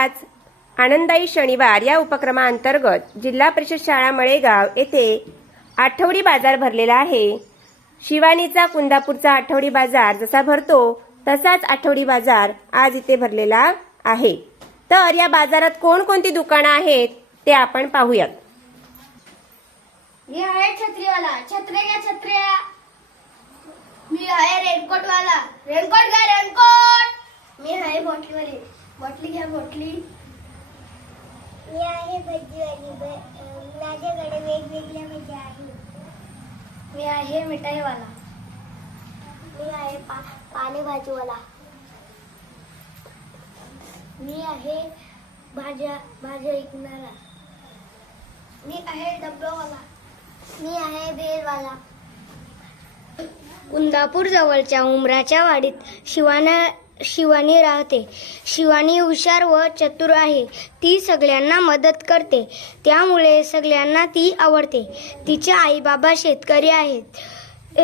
आज आनंदाई शनिवार या उपक्रमाअंतर्गत जिल्हा परिषद शाळा मळेगाव येथे आठवडी बाजार भरलेला आहे. शिवानीचा कुंदापूरचा आठवडी बाजार जसा भरतो तसाच आठवडी बाजार आज इथे भरलेला आहे. तर या बाजारात कोणकोणती दुकानं आहेत ते आपण पाहूयात. मी आहे छत्रीवाला. छत्र्या घ्या छत्र्या मी आहे रेनकोट वाला रेनकोट घ्या रेनकोट! मी आहे बॉटलीवाली बॉटली घ्या बॉटली. मी आहे भजीवाली माझ्याकडे वेगवेगळ्या भज्या आहेत. मी आहे मिठाईवाला. मी आहे पा पालेभाजीवाला. मी आहे भाज्या भाज्या विकणारा. मी आहे डब्बावाला. मी आहे बेलवाला. कुंदापूर जवळच्या उमराच्या वाडीत शिवाना शिवानी राहते. शिवानी हुशार व चतुर आहे. ती सगळ्यांना मदत करते. त्यामुळे सगळ्यांना ती आवडते. तिचे आई बाबा शेतकरी आहेत.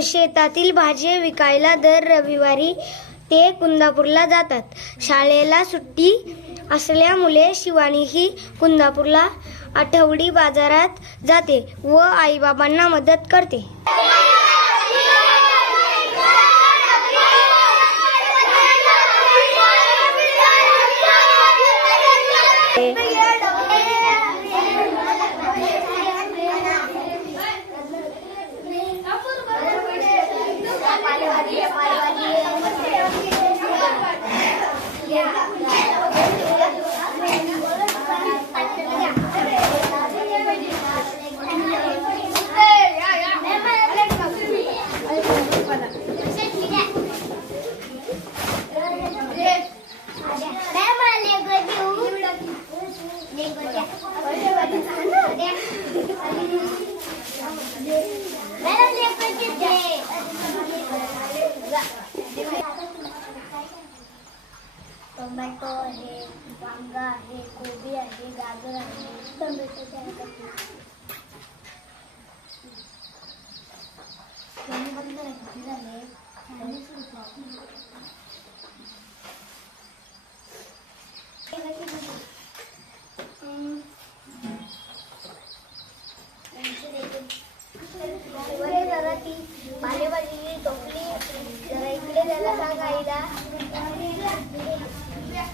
शेतातील भाजी विकायला दर रविवारी ते कुंदापूरला जातात. शाळेला सुट्टी असल्यामुळे शिवानी ही कुंदापूरला आठवडी बाजारात जाते व आईबाबांना मदत करते. Yeah. टोमॅटो आहे वांगा आहे कोबी आहे गाजर आहे टोमॅटो बरे जरा ती पालेभाजी टोपली जरा इकडे द्यायला सांग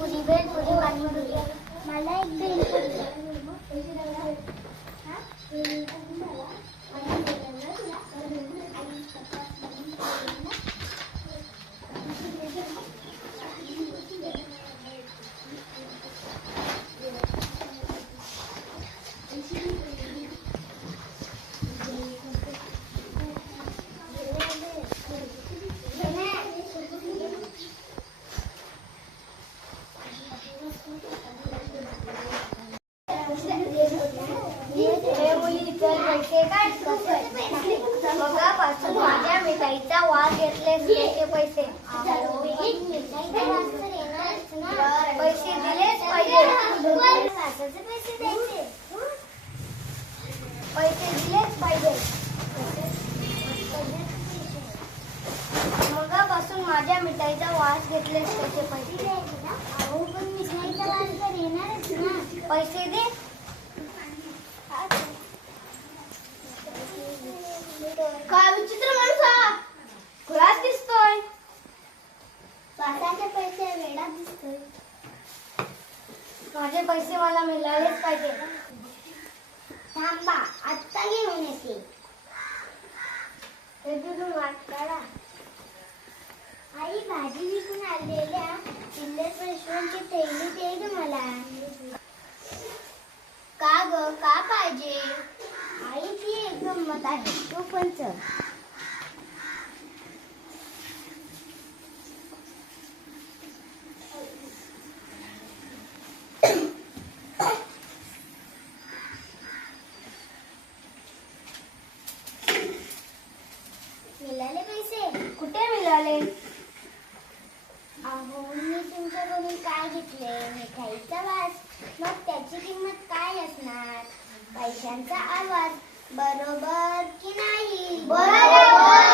പുലിവേൽ പുലി വൺമുടിയ മലയിൽ पैसे काढ मगापासून माझ्या मिठाईचा वास घेतले त्याचे पैसे. पैसे दिलेच पाहिजे. पैसे द्यायचे पैसे दिलेच पाहिजे. मगापासून माझ्या मिठाईचा वास घेतलेच त्याचे पैसे पैसे दे. काय विचित्र माणसा. खुळाच दिसतोय. वासाचे पैसे वेळा दिसतोय. माझे पैसे मला मिळालेच पाहिजे. थांबा आत्ता घेऊन येते. तिथून वाट काढा. आई भाजी विकून आलेल्या चिल्लर पेशवांची थैली दे ग मला. का ग? का पाहिजे? किंमत आहे. तो पण चल पैसे? कुठे अहो मी तुमच्याकडून काय घेतले? वास. मग त्याची किंमत काय असणार? पैशांचा आवाज. बरोबर की नाही? बरोबर.